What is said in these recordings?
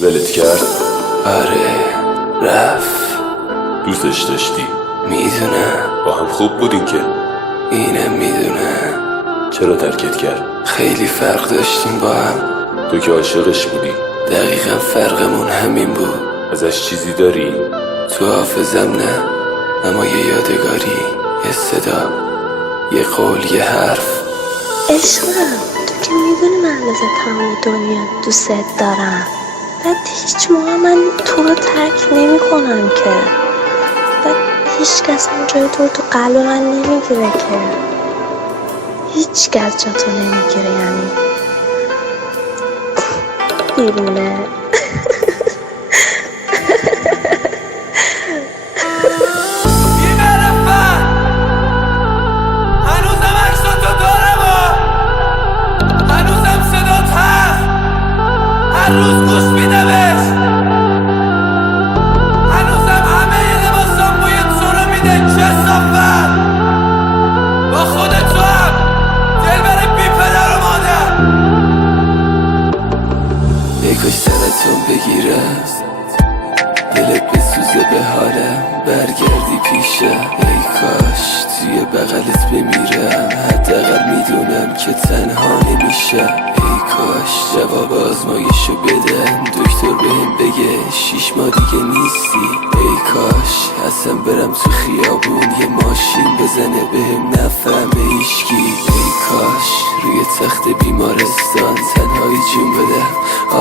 ولت کرد؟ آره رفت. دوستش داشتی؟ میدونم. با هم خوب بودین که؟ اینم میدونم. چرا ترکت کرد؟ خیلی فرق داشتیم با هم. تو که عاشقش بودی. دقیقا فرقمون همین بود. ازش چیزی داری؟ تو حافظم نه، اما یه یادگاری، یه صدا، یه قول، یه حرف. عشقم تو که میدونی من از تمام دنیا دوست دارم. بعد هیچ موقع من تو رو ترک نمی کنم که. بعد هیچ کس هم جای تو قلب من نمیگیره که. هیچ کس جا تو نمیگیره، یعنی دیوونه. هر روز گوش میدمش، هنوزم همه لباسام بوی تو رو میده. کثافت با خود تو هم دلبر بی پدر و مادر. ای کاش سرتون بگیره، دلت بسوزه به حالم، برگردی پیشم. ای کاش توی بغلت بمیرم، حداقل میدونم که تنها نمیشم. ای کاش جواب آزمایشو بدن، دکتر بهم بگه 6 ماه دیگه نیستی. ای کاش اصلا برم تو خیابون یه ماشین بزنه بهم نفهمه هیچکی. ای کاش روی تخت بیمارستان تنهایی جون بدم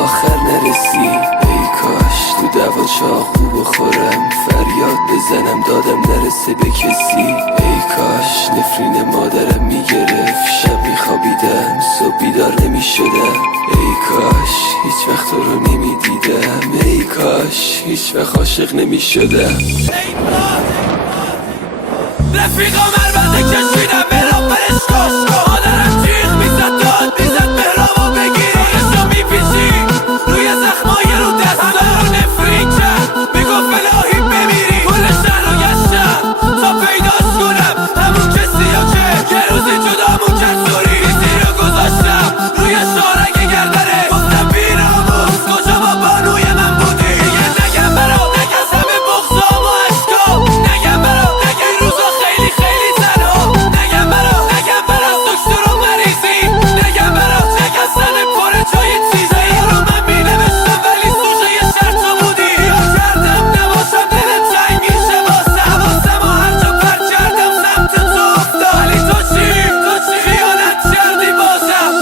آخر نرسی. ای کاش تو دوا چاقو بخورم، فریاد بزنم دادم نرسه به کسی. ای کاش نفرین مادرم میگرفت، شب میخوابیدم صبح بیدار نمیشدم. ای کاش هیچ وقت تو رو نمیدیدم. ای کاش هیچ وقت عاشق نمیشدم. رفیقا مربنده کشیدم برام برش کش. مادرم جیغ میزد داد میزد برامو بگیر. سرشو میپیچی روی زخمای رو دستا رو نفرین کرد. میگفت الهی بمیری. کل شهر رو گشتم تا پیداش کنم همون کسی رو که یه روزی جدامون کرد. سوری بیزی رو گذاشتم روی شارک گردنه. گفتم بیراموز کجا با بانوی من بودی. دیگه نگم برا نگم همه بغضام و عشقام. نگم برا نگم روزا خیلی خیلی تنها. نگم برا نگم برا دکتر و مریضی. نگم برا نگم سن پر جای چیزایی رو من مینوشتم ولی سوژه یه شرط تو بودی. یا کردم نباشم دلت تنگ میشه واسم. حواسم و هر جا پرت کردم سمت تو افتاد. ولی تو چی خیانت کردی بازم.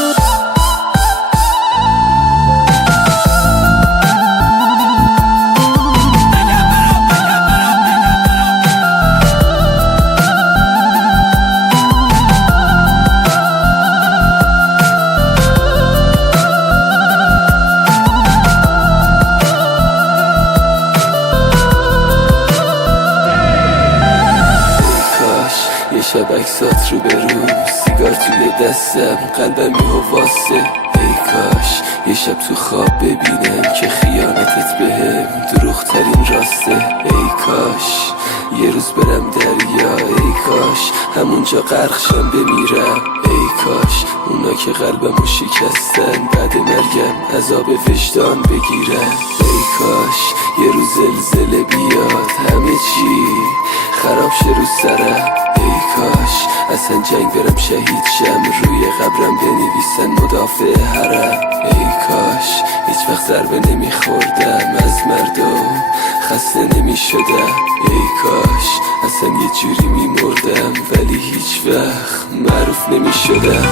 کاش یه شب عکسات رو برو، سیگار توی دستم قلبم واسه. ای کاش یه شب تو خواب ببینم که خیانتت بهم دروغ ترین راسته. ای کاش یه روز برم دریا. ای کاش همونجا غرق شم بمیرم. ای کاش اونا که قلبمو شکستن بعد مرگم عذاب وجدان بگیرن. ای کاش یه روز زلزله بیاد همه چی خراب شه رو سرم. ای کاش اصلا جنگ برم شهید شم، روی قبرم بنویسن مدافع حرم. ای کاش هیچ وقت ضربه نمیخوردم از مردم، خسته نمیشدم. ای کاش اصلا یه جوری میمردم ولی هیچ وقت معروف نمیشدم.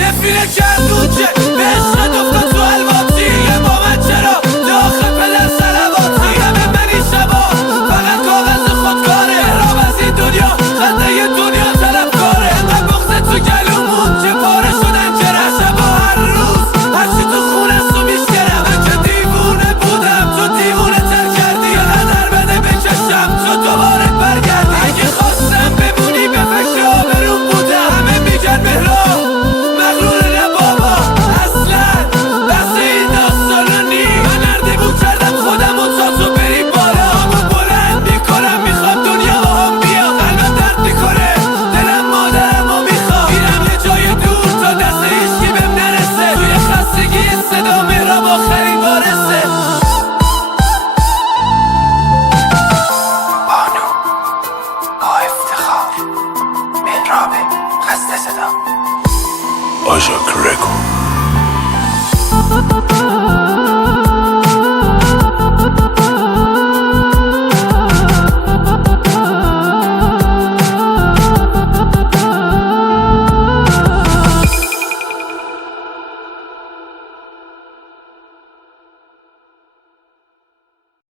نفیره کرد اون که به عشقت افتاد تو الواتی. یه با من چرا داخل پدر سلواتی. همه منی شبا فقط کاغذ خودکاره. رام از این دنیا خنده یه دنیا طلب کاره. انقدر بغض تو گلومون که پاره شدن جرح. شبا هر روز هرچی تو خونه سو میشکرم. من که دیوونه بودم تو دیوونه تر کردی. هدر بده بکشم تو دوباره برگردی. اگه خواستم بمونی به فکر آبرون بودم. همه میگن مهران مغرور نه بابا، اصلا